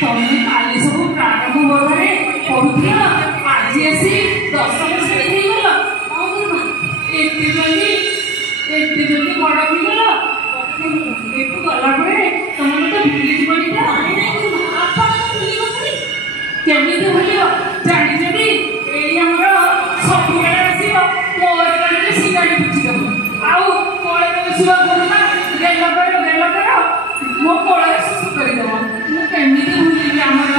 ତମେ କାଲି ସବୁ ପ୍ରାରମ୍ଭ ବର୍ଗରେ ପଢୁଥିଲ, ଆଜି ଆସି ଦଶମ ଶ୍ରେଣୀ ହେଇଗଲ। ଏତେ ଜଲ୍ଦି ବଡ ହେଇଗଲ। ଏଠୁ ଗଲା ପରେ ତମେ ତ ଭୁଲିଯିବ। କେମିତି ଭୁଲିବ? ଜାଣିଛନ୍ତି ଏଇ ଆମର ସବୁବେଳେ ଆସିବ ମୋରେ ସିଗାରେଟ ବୁଝିଦବ, ଆଉ କୋଳରେ ବସିବ ଗୁରୁମା ଗେଲ କର ମୋ କୋଳରେ ଶୁଶୁ କରିଦବ। ମୁଁ କେମିତି ଭୁଲିବି ଆମର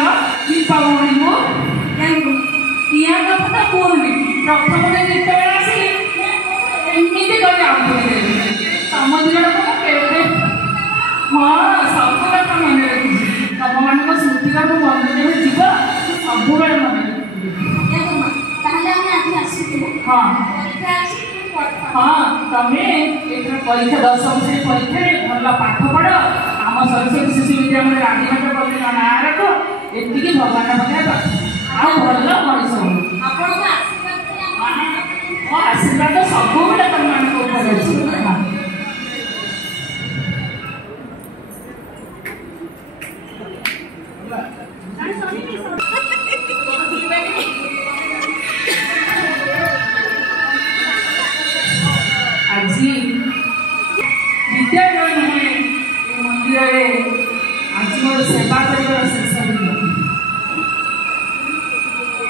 ଦୀପାବଳିକୁ? ଇଆ କଥା କୁହନି। ପ୍ରଥମରେ ଯେତେବେଳେ ଆସିଲି ଏମିତି କରି ଆଉ କରିଦେବି। ତମ ଦିନକୁ ମୁଁ କେବେ ସବୁ କଥା ମନେ ରଖିଛି। ତମମାନଙ୍କ ସ୍ମୃତିର ମୁଁ ମନେ ଯେବେ ଯିବ ସବୁବେଳେ ମନେ ରଖିବି। ତମେ ଏଥର ପରୀକ୍ଷା ଦଶମ ଶ୍ରେଣୀ ପରୀକ୍ଷାରେ ଭଲ ପାଠ ପଢ। ଆମ ସରସ୍ୱତୀ ଶିଶୁ ବିଦ୍ୟାଳୟରେ ରାଜୀପାଠ କଲେ ନାଁ ରଖ। ଏତିକି ଭଗବାନ ପାଖରେ ଆଉ ଭଲ ମଣିଷ ହଉ। ମୋ ଆଶୀର୍ବାଦ ସବୁବେଳେ ତମମାନଙ୍କ ଉପରେ ଅଛି। ଆଜି ବିଦ୍ୟାଳୟ ନୁହେଁ, ଏ ମନ୍ଦିରରେ ଆଜି ମୋର ସେବା କରିବାର ଶେଷ ଦିନ।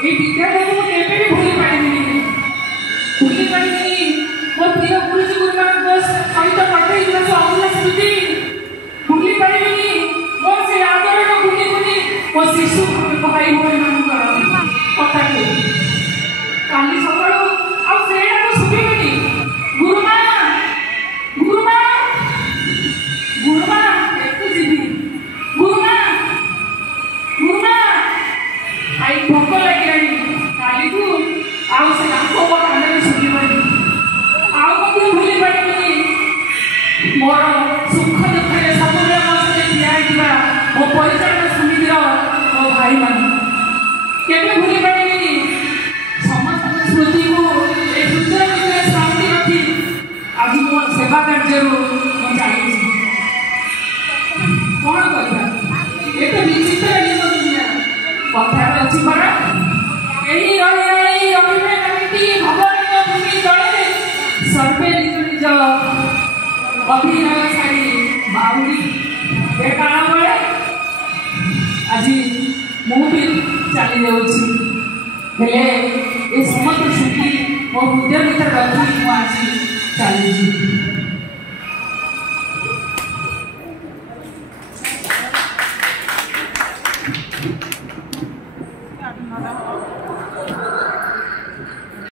ଏ ବିଦ୍ୟାଳୟକୁ ମୁଁ କେବେ ବି ଭୁଲି ପାରିବିନି। ମୋ ପ୍ରିୟ ଗୁରୁଜୀ ଗୁରୁମାନଙ୍କ ସହିତ କଟେଇଥିବା ସେ ଅମୂଲ୍ୟ ସ୍ମୃତି ଭୁଲି ପାରିବିନି। ମୋ ସେ ଆଦରଣ ଭୁଲି ମୋ ଶିଶୁ ଭାଇ ଭଉଣୀମାନଙ୍କର କଥାକୁ କାଲି ସକାଳୁ ଆଉ ସେଇଟାକୁ ଶୁଣିବିନି। ଗୁରୁମା ଏଠୁ ଯିବି। ଗୁରୁମା ଭାଇ ଭୋକ ଲାଗିଲାଣି। କାଲିକୁ ଆଉ ସେ ଡାକ ମୋ କାନରେ ଶୁଣିବନି। ଆଉ ମଧ୍ୟ ଭୁଲି ପାରିବିନି ମୋର ସୁଖ ଦୁଃଖରେ ସବୁବେଳେ ମୋ ସହିତ ଠିଆ ହେଇଥିବା ମୋ ପରିଚାଳନା ସମିତିର ମୋ ଭାଇମାନେ। କେବେ ଭୁଲି ପାରିବିନି ସମସ୍ତଙ୍କ ସ୍ମୃତିକୁ ଏ ହୃଦୟ ଭିତରେ ଶାନ୍ତି ରଖି ଆଜି ମୋ ସେବା କାର୍ଯ୍ୟରୁ ମୁଁ ଚାଲିଛି। କ'ଣ କରିବା? ଏତେ ବିଚିତ୍ର ନିୟମ ଦୁନିଆ। କଥାରେ ଅଛି ପରା, ଏହି ରହିବେ କାହିଁକି ଭଗବାନଙ୍କ ଭୂମି ତଳେ, ସର୍ବେ ନିଜ ନିଜ ଅଭିନୟ ଛାଡ଼ି ବାଉଡ଼ି। ଏ କାଳ ବେଳେ ଆଜି ମୁଁ ବି ଚାଲି ଯାଉଛି, ହେଲେ ଏ ସମସ୍ତ ସ୍ମୃତି ମୋ ହୃଦୟ ଭିତରେ ରଖି ମୁଁ ଆଜି ଚାଲିଛି।